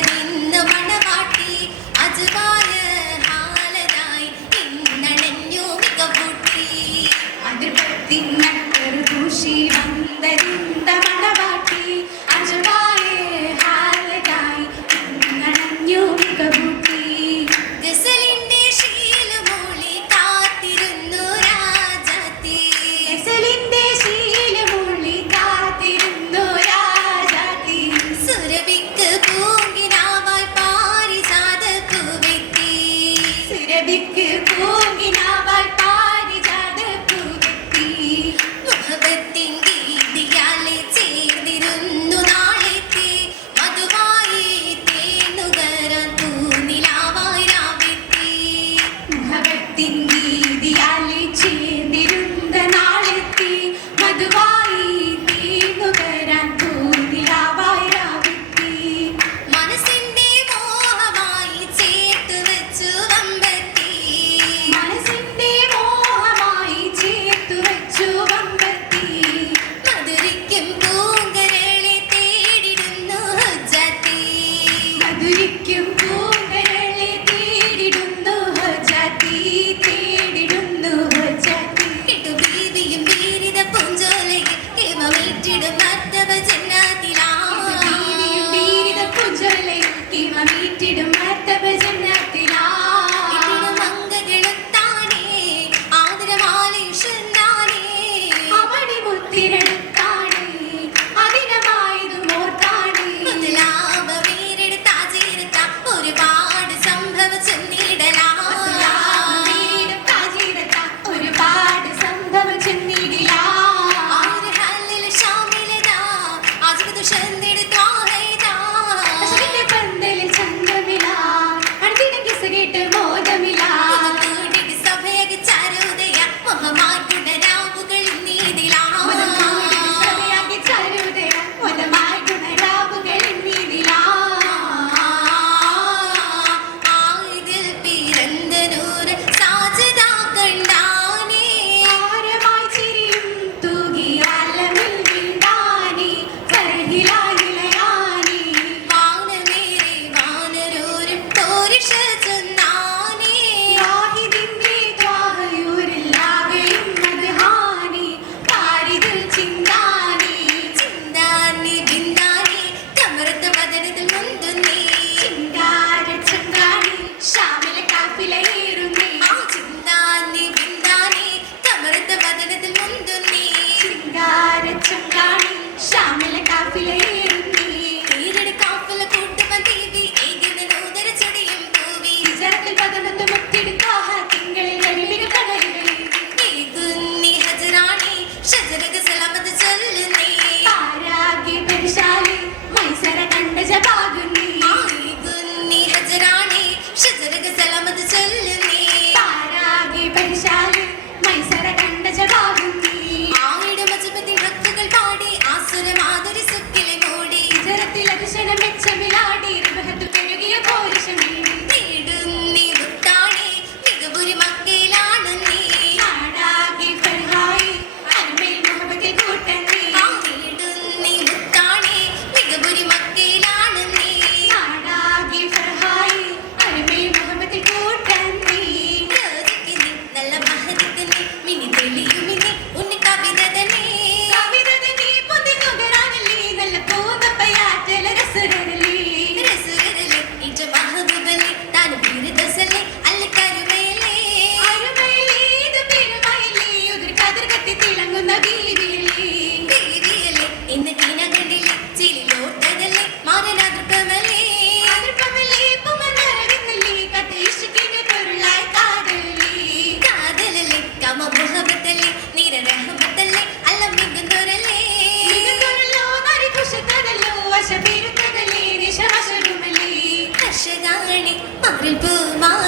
de. நதிக்கு பூங்கினாவாய் பாரிஜாத பூவெത്തി മുഹബത്തിൻ ഗീതിയാലെ ചേർന്നിരുന്നു നാളെത്തി മധുവായി തേന്നുകരാൻ പൂനിലാവായി രാവെത്തി മുഹബത്തിൻ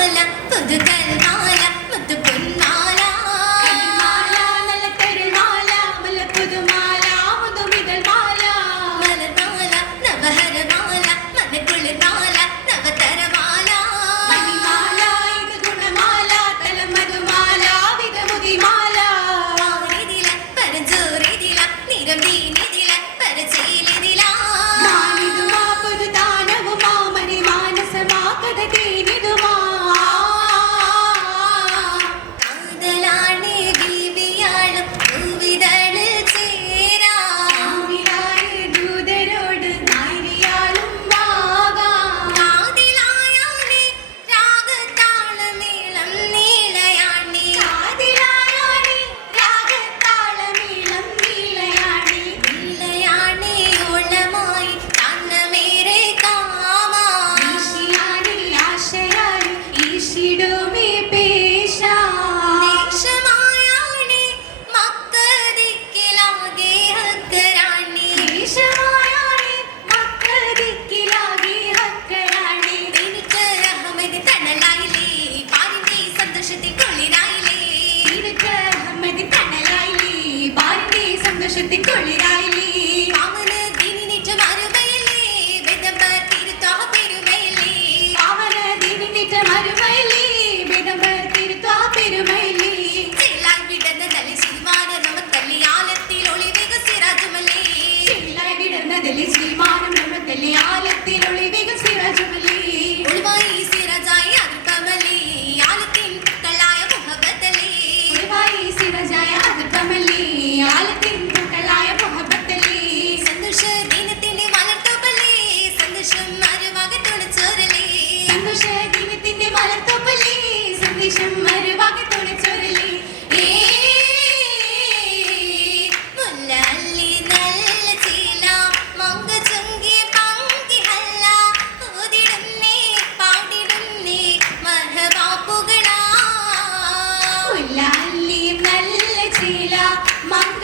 போதெல்லாம் கொஞ்சம் มัน